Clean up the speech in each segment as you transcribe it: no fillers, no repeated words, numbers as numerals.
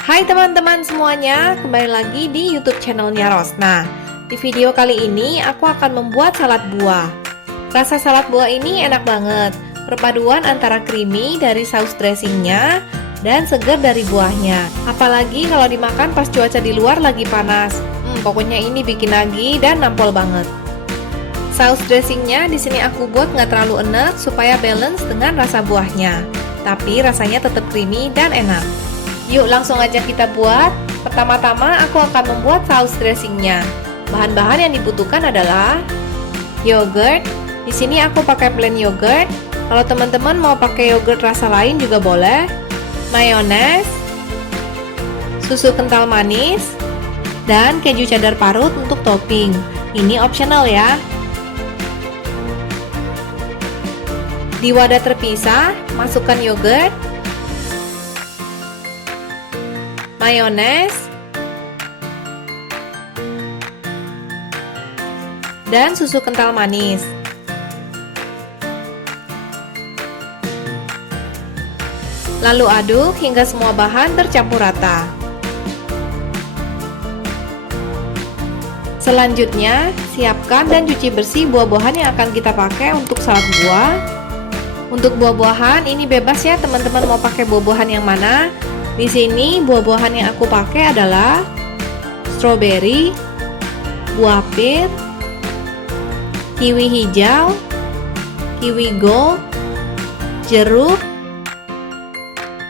Hai teman-teman semuanya, kembali lagi di YouTube channelnya Rosna. Di video kali ini aku akan membuat salad buah. Rasa salad buah ini enak banget, perpaduan antara creamy dari saus dressingnya dan segar dari buahnya. Apalagi kalau dimakan pas cuaca di luar lagi panas. Pokoknya ini bikin nagih dan nampol banget. Saus dressingnya di sini aku buat nggak terlalu enak supaya balance dengan rasa buahnya, tapi rasanya tetap creamy dan enak. Yuk langsung aja kita buat. Pertama-tama aku akan membuat saus dressingnya. Bahan-bahan yang dibutuhkan adalah yogurt. Di sini aku pakai plain yogurt. Kalau teman-teman mau pakai yogurt rasa lain juga boleh. Mayones, susu kental manis, dan keju cheddar parut untuk topping. Ini optional ya. Di wadah terpisah, masukkan yogurt, mayones, dan susu kental manis. Lalu aduk hingga semua bahan tercampur rata. Selanjutnya, siapkan dan cuci bersih buah-buahan yang akan kita pakai untuk salad buah. Untuk buah-buahan ini bebas ya teman-teman mau pakai buah-buahan yang mana. Di sini buah-buahan yang aku pakai adalah strawberry, buah pir, kiwi hijau, kiwi gold, jeruk,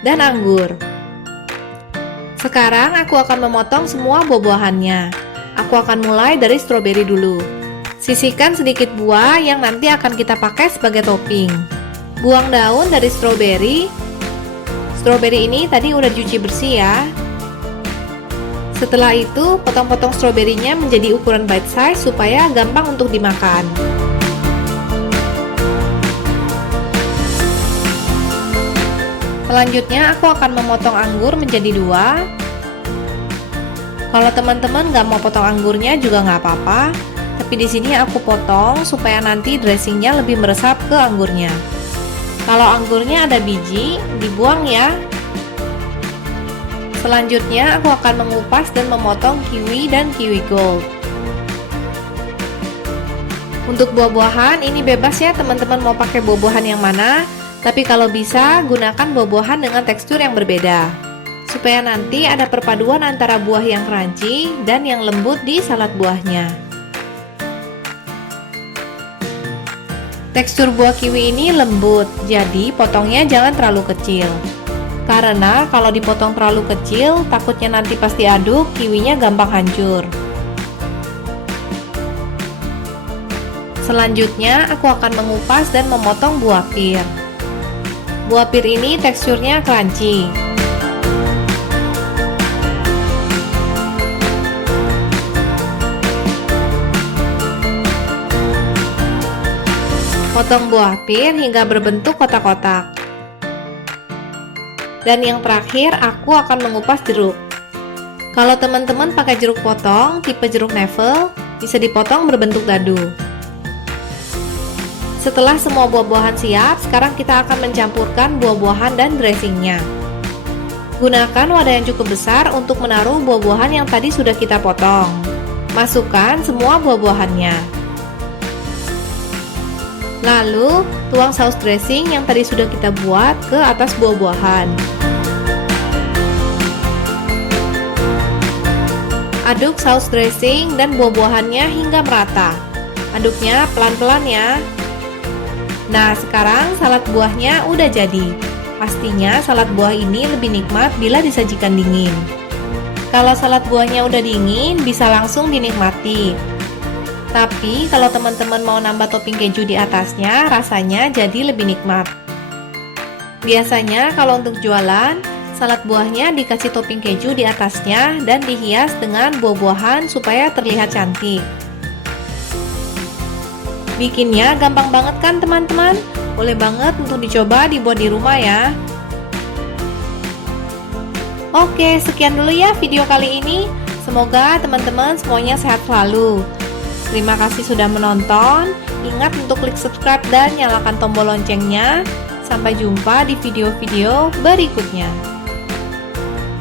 dan anggur. Sekarang aku akan memotong semua buah-buahannya. Aku akan mulai dari strawberry dulu. Sisihkan sedikit buah yang nanti akan kita pakai sebagai topping. Buang daun dari strawberry. Strawberry ini tadi udah cuci bersih ya. Setelah itu, potong-potong stroberinya menjadi ukuran bite size supaya gampang untuk dimakan. Selanjutnya, aku akan memotong anggur menjadi 2. Kalau teman-teman nggak mau potong anggurnya juga nggak apa-apa, tapi di sini aku potong supaya nanti dressingnya lebih meresap ke anggurnya. Kalau anggurnya ada biji, dibuang ya. Selanjutnya aku akan mengupas dan memotong kiwi dan kiwi gold. Untuk buah-buahan ini bebas ya teman-teman mau pakai buah-buahan yang mana, tapi kalau bisa gunakan buah-buahan dengan tekstur yang berbeda, supaya nanti ada perpaduan antara buah yang crunchy dan yang lembut di salad buahnya. Tekstur buah kiwi ini lembut, jadi potongnya jangan terlalu kecil. Karena kalau dipotong terlalu kecil, takutnya nanti pas diaduk, kiwinya gampang hancur. Selanjutnya, aku akan mengupas dan memotong buah pir. Buah pir ini teksturnya crunchy. Potong buah pir hingga berbentuk kotak-kotak. Dan yang terakhir, aku akan mengupas jeruk. Kalau teman-teman pakai jeruk potong, tipe jeruk Neville, bisa dipotong berbentuk dadu. Setelah semua buah-buahan siap, sekarang kita akan mencampurkan buah-buahan dan dressingnya. Gunakan wadah yang cukup besar untuk menaruh buah-buahan yang tadi sudah kita potong. Masukkan semua buah-buahannya. Lalu, tuang saus dressing yang tadi sudah kita buat ke atas buah-buahan. Aduk saus dressing dan buah-buahannya hingga merata. Aduknya pelan-pelan ya. Nah, sekarang salad buahnya udah jadi. Pastinya salad buah ini lebih nikmat bila disajikan dingin. Kalau salad buahnya udah dingin, bisa langsung dinikmati. Tapi kalau teman-teman mau nambah topping keju di atasnya, rasanya jadi lebih nikmat. Biasanya kalau untuk jualan, salad buahnya dikasih topping keju di atasnya dan dihias dengan buah-buahan supaya terlihat cantik. Bikinnya gampang banget kan teman-teman? Boleh banget untuk dicoba dibuat di rumah ya. Oke, sekian dulu ya video kali ini. Semoga teman-teman semuanya sehat selalu. Terima kasih sudah menonton. Ingat untuk klik subscribe dan nyalakan tombol loncengnya. Sampai jumpa di video-video berikutnya.